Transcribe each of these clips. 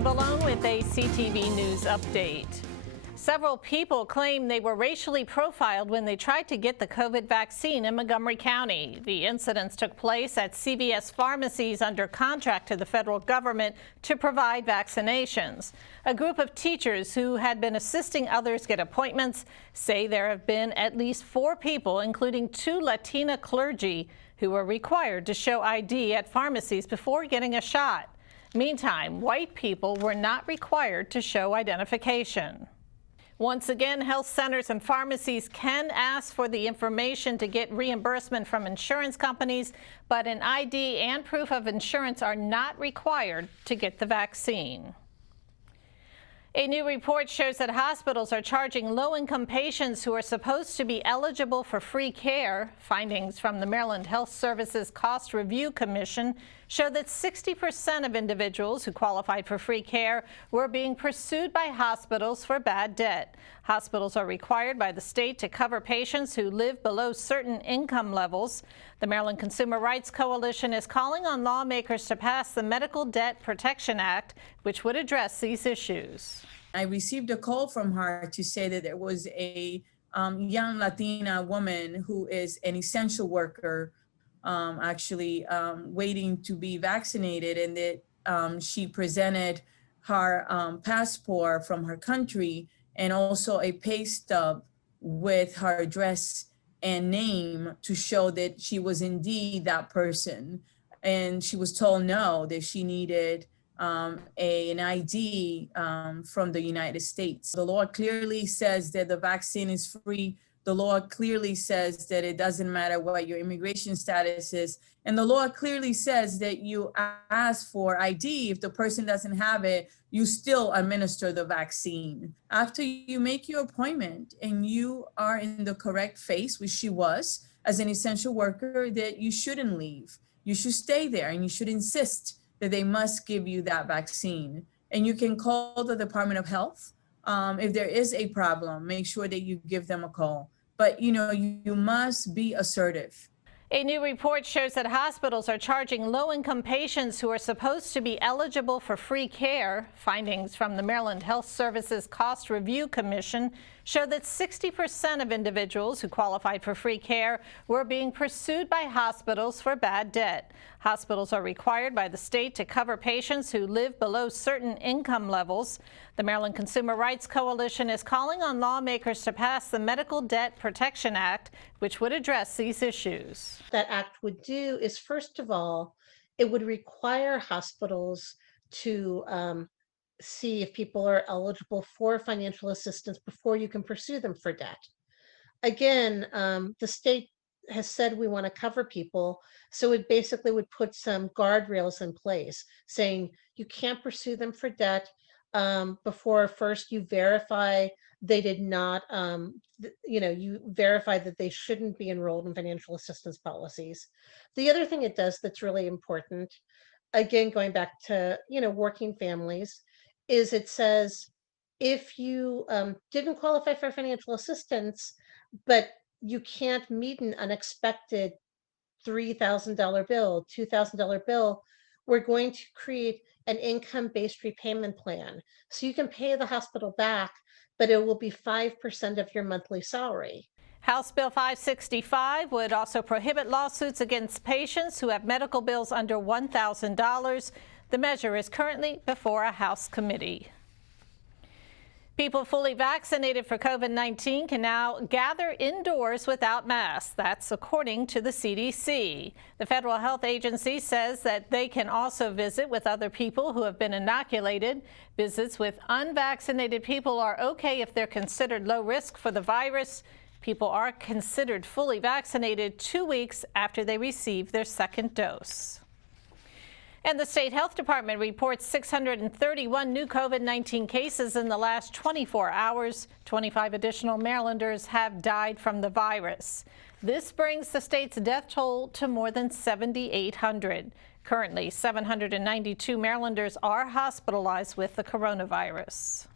Balone with a CTV News update. Several people claim they were racially profiled when they tried to get the COVID vaccine in Montgomery County. The incidents took place at CVS pharmacies under contract to the federal government to provide vaccinations. A group of teachers who had been assisting others get appointments say there have been at least 4 people, including 2 Latina clergy, who were required to show ID at pharmacies before getting a shot. Meantime, white people were not required to show identification. Once again, health centers and pharmacies can ask for the information to get reimbursement from insurance companies, but an ID and proof of insurance are not required to get the vaccine. A new report shows that hospitals are charging low-income patients who are supposed to be eligible for free care. Findings from the Maryland Health Services Cost Review Commission show that 60% of individuals who qualified for free care were being pursued by hospitals for bad debt. Hospitals are required by the state to cover patients who live below certain income levels. The Maryland Consumer Rights Coalition is calling on lawmakers to pass the Medical Debt Protection Act, which would address these issues. I received a call from her to say that there was a young Latina woman who is an essential worker waiting to be vaccinated, and that she presented her passport from her country and also a pay stub with her address and name to show that she was indeed that person. And she was told no, that she needed an ID from the United States. The law clearly says that the vaccine is free. The law clearly says that it doesn't matter what your immigration status is. And the law clearly says that you ask for ID. If the person doesn't have it, you still administer the vaccine. After you make your appointment and you are in the correct phase, which she was as an essential worker, that you shouldn't leave. You should stay there and you should insist that they must give you that vaccine. And you can call the Department of Health. If there is a problem, make sure that you give them a call. But you must be assertive. A new report shows that hospitals are charging low-income patients who are supposed to be eligible for free care. Findings from the Maryland Health Services Cost Review Commission show that 60% of individuals who qualified for free care were being pursued by hospitals for bad debt. Hospitals are required by the state to cover patients who live below certain income levels. The Maryland Consumer Rights Coalition is calling on lawmakers to pass the Medical Debt Protection Act, which would address these issues. That act would do is, first of all, it would require hospitals to see if people are eligible for financial assistance before you can pursue them for debt. Again, the state has said we want to cover people, so it basically would put some guardrails in place saying you can't pursue them for debt before first you verify they did not, you verify that they shouldn't be enrolled in financial assistance policies. The other thing it does that's really important, again, going back to, working families, is it says if you didn't qualify for financial assistance, but you can't meet an unexpected $3,000 bill, $2,000 bill, we're going to create an income-based repayment plan. So you can pay the hospital back, but it will be 5% of your monthly salary. House Bill 565 would also prohibit lawsuits against patients who have medical bills under $1,000. The measure is currently before a House committee. People fully vaccinated for COVID-19 can now gather indoors without masks. That's according to the CDC. The Federal Health Agency says that they can also visit with other people who have been inoculated. Visits with unvaccinated people are okay if they're considered low risk for the virus. People are considered fully vaccinated 2 weeks after they receive their second dose. And the State Health Department reports 631 new COVID-19 cases in the last 24 hours. 25 additional Marylanders have died from the virus. This brings the state's death toll to more than 7,800. Currently, 792 Marylanders are hospitalized with the coronavirus.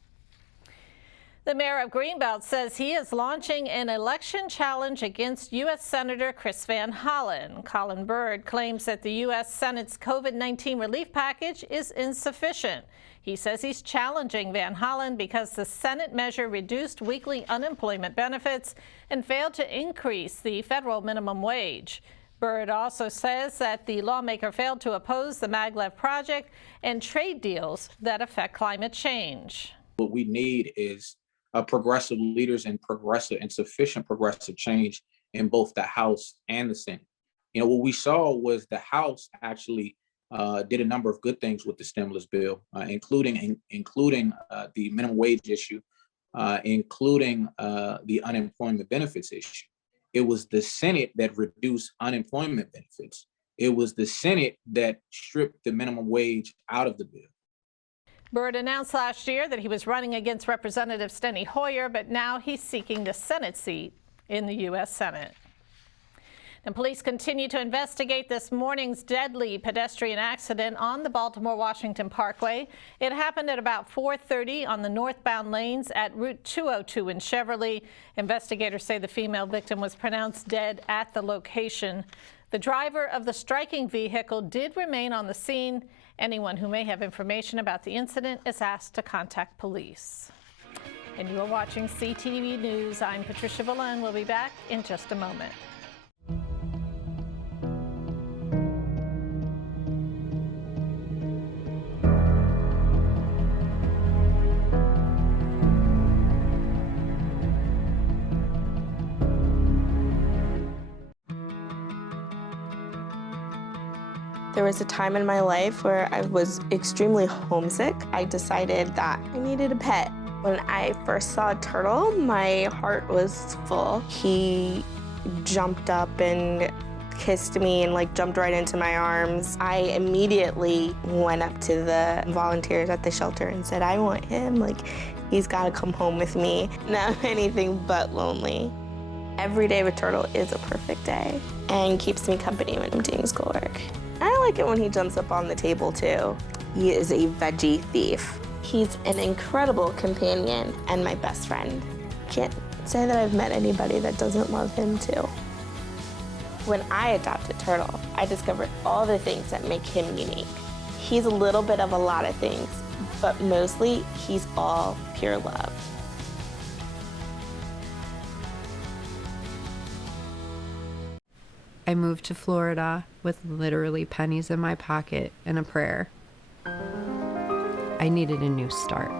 The mayor of Greenbelt says he is launching an election challenge against U.S. Senator Chris Van Hollen. Colin Byrd claims that the U.S. Senate's COVID-19 relief package is insufficient. He says he's challenging Van Hollen because the Senate measure reduced weekly unemployment benefits and failed to increase the federal minimum wage. Byrd also says that the lawmaker failed to oppose the maglev project and trade deals that affect climate change. What we need is progressive leaders and sufficient progressive change in both the House and the Senate. What we saw was the House actually did a number of good things with the stimulus bill, including the minimum wage issue, including the unemployment benefits issue. It was the Senate that reduced unemployment benefits. It was the Senate that stripped the minimum wage out of the bill. Byrd announced last year that he was running against Representative Steny Hoyer, but now he's seeking the Senate seat in the U.S. Senate. And police continue to investigate this morning's deadly pedestrian accident on the Baltimore-Washington Parkway. It happened at about 4:30 on the northbound lanes at Route 202 in Cheverly. Investigators say the female victim was pronounced dead at the location. The driver of the striking vehicle did remain on the scene. Anyone who may have information about the incident is asked to contact police. And you are watching CTV News. I'm Patricia Vallen. We'll be back in just a moment. There was a time in my life where I was extremely homesick. I decided that I needed a pet. When I first saw a turtle, my heart was full. He jumped up and kissed me and jumped right into my arms. I immediately went up to the volunteers at the shelter and said, I want him. He's got to come home with me. Now I'm anything but lonely. Every day with Turtle is a perfect day and keeps me company when I'm doing schoolwork. I like it when he jumps up on the table too. He is a veggie thief. He's an incredible companion and my best friend. Can't say that I've met anybody that doesn't love him too. When I adopted Turtle, I discovered all the things that make him unique. He's a little bit of a lot of things, but mostly he's all pure love. I moved to Florida with literally pennies in my pocket and a prayer. I needed a new start.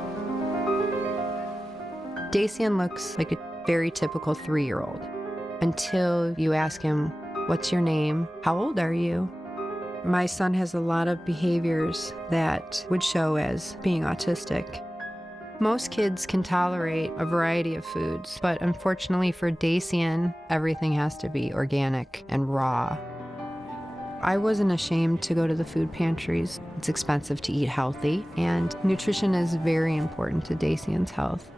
Dacian looks like a very typical 3-year-old until you ask him, what's your name? How old are you? My son has a lot of behaviors that would show as being autistic. Most kids can tolerate a variety of foods, but unfortunately for Dacian, everything has to be organic and raw. I wasn't ashamed to go to the food pantries. It's expensive to eat healthy, and nutrition is very important to Dacian's health.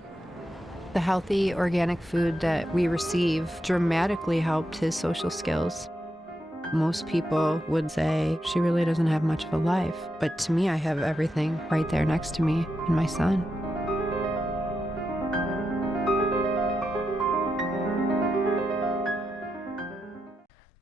The healthy organic food that we receive dramatically helped his social skills. Most people would say, she really doesn't have much of a life, but to me, I have everything right there next to me and my son.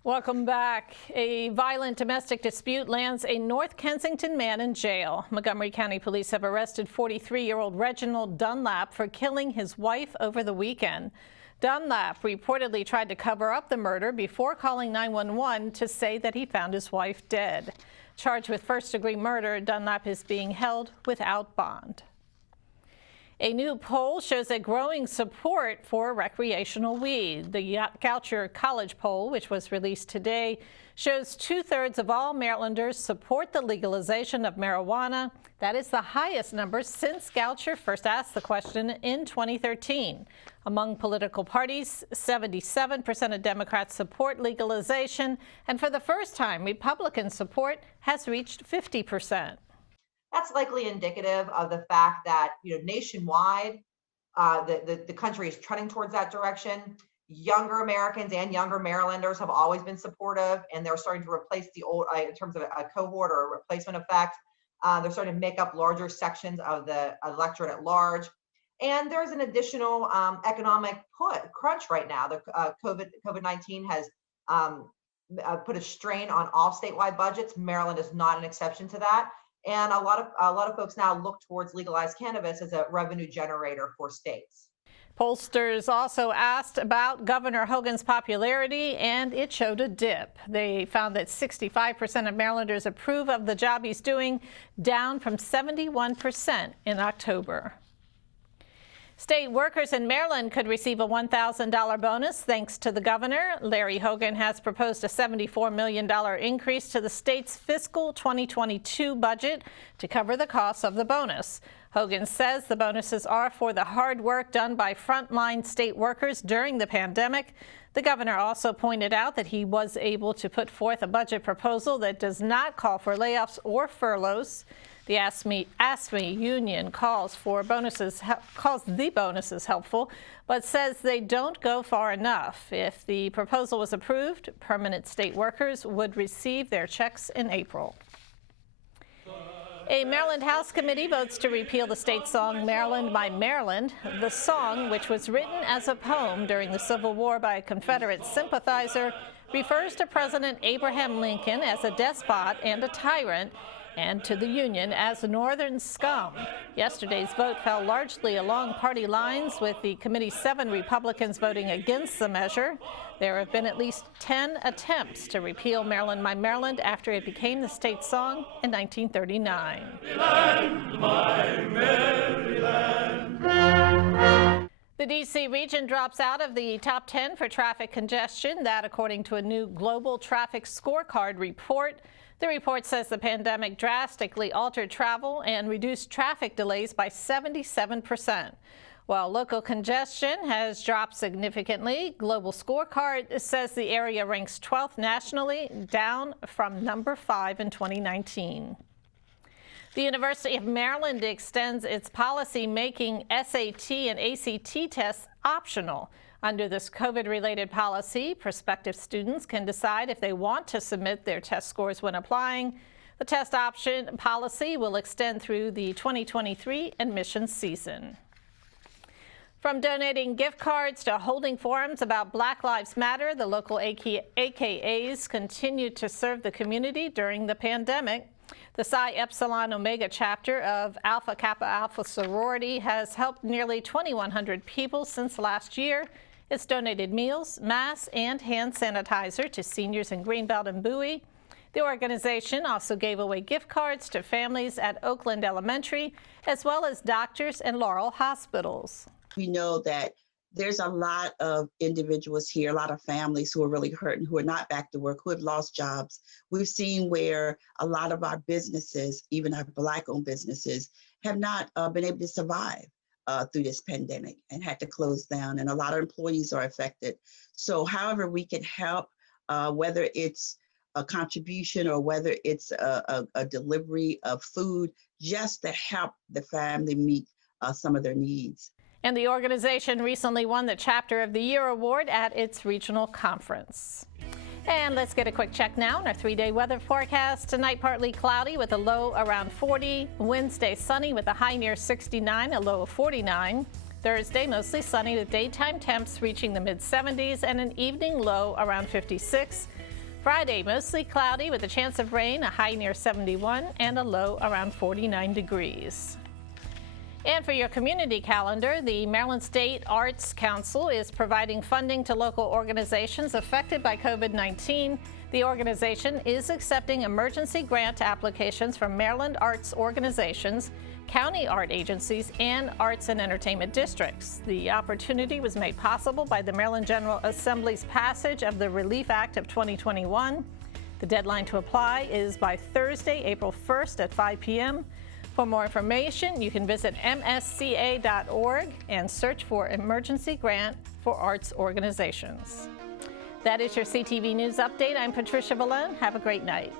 Welcome back. A violent domestic dispute lands a North Kensington man in jail. Montgomery County Police have arrested 43-year-old Reginald Dunlap for killing his wife over the weekend. Dunlap reportedly tried to cover up the murder before calling 911 to say that he found his wife dead. Charged with first-degree murder, Dunlap is being held without bond. A new poll shows a growing support for recreational weed. The Goucher College poll, which was released today, shows 2/3 of all Marylanders support the legalization of marijuana. That is the highest number since Goucher first asked the question in 2013. Among political parties, 77% of Democrats support legalization, and for the first time, Republican support has reached 50%. That's likely indicative of the fact that, nationwide, the country is trending towards that direction. Younger Americans and younger Marylanders have always been supportive, and they're starting to replace the old, in terms of a cohort or a replacement effect. They're starting to make up larger sections of the electorate at large. And there's an additional economic crunch right now. The COVID-19 has put a strain on all statewide budgets. Maryland is not an exception to that. And a lot of folks now look towards legalized cannabis as a revenue generator for states. Pollsters also asked about Governor Hogan's popularity, and it showed a dip. They found that 65% of Marylanders approve of the job he's doing, down from 71% in October. State workers in Maryland could receive a $1,000 bonus thanks to the governor. Larry Hogan has proposed a $74 million increase to the state's fiscal 2022 budget to cover the costs of the bonus. Hogan says the bonuses are for the hard work done by frontline state workers during the pandemic. The governor also pointed out that he was able to put forth a budget proposal that does not call for layoffs or furloughs. The ASME union calls the bonuses helpful, but says they don't go far enough. If the proposal was approved, permanent state workers would receive their checks in April. A Maryland House committee votes to repeal the state song Maryland, My Maryland. The song, which was written as a poem during the Civil War by a Confederate sympathizer, refers to President Abraham Lincoln as a despot and a tyrant, and to the Union as Northern scum. Yesterday's vote fell largely along party lines, with the committee's 7 Republicans voting against the measure. There have been at least 10 attempts to repeal Maryland, My Maryland after it became the state song in 1939. Maryland, my Maryland. The D.C. region drops out of the top 10 for traffic congestion, that according to a new global traffic scorecard report. The report says the pandemic drastically altered travel and reduced traffic delays by 77%. While local congestion has dropped significantly, Global Scorecard says the area ranks 12th nationally, down from number 5 in 2019. The University of Maryland extends its policy making SAT and ACT tests optional. Under this COVID-related policy, prospective students can decide if they want to submit their test scores when applying. The test option policy will extend through the 2023 admissions season. From donating gift cards to holding forums about Black Lives Matter, the local AKAs continued to serve the community during the pandemic. The Psi Epsilon Omega chapter of Alpha Kappa Alpha sorority has helped nearly 2,100 people since last year. It's donated meals, masks, and hand sanitizer to seniors in Greenbelt and Bowie. The organization also gave away gift cards to families at Oakland Elementary, as well as doctors and Laurel hospitals. We know that there's a lot of individuals here, a lot of families who are really hurting, who are not back to work, who have lost jobs. We've seen where a lot of our businesses, even our Black-owned businesses, have not been able to survive through this pandemic and had to close down, and a lot of employees are affected. So however we can help, whether it's a contribution or whether it's a delivery of food, just to help the family meet some of their needs. And the organization recently won the Chapter of the Year award at its regional conference. And let's get a quick check now on our 3-day weather forecast. Tonight, partly cloudy with a low around 40. Wednesday, sunny with a high near 69, a low of 49. Thursday, mostly sunny with daytime temps reaching the mid-70s and an evening low around 56. Friday, mostly cloudy with a chance of rain, a high near 71 and a low around 49 degrees. And for your community calendar, the Maryland State Arts Council is providing funding to local organizations affected by COVID-19. The organization is accepting emergency grant applications from Maryland arts organizations, county art agencies, and arts and entertainment districts. The opportunity was made possible by the Maryland General Assembly's passage of the Relief Act of 2021. The deadline to apply is by Thursday, April 1st at 5 p.m. For more information, you can visit msca.org and search for Emergency Grant for Arts Organizations. That is your CTV News Update. I'm Patricia Belen. Have a great night.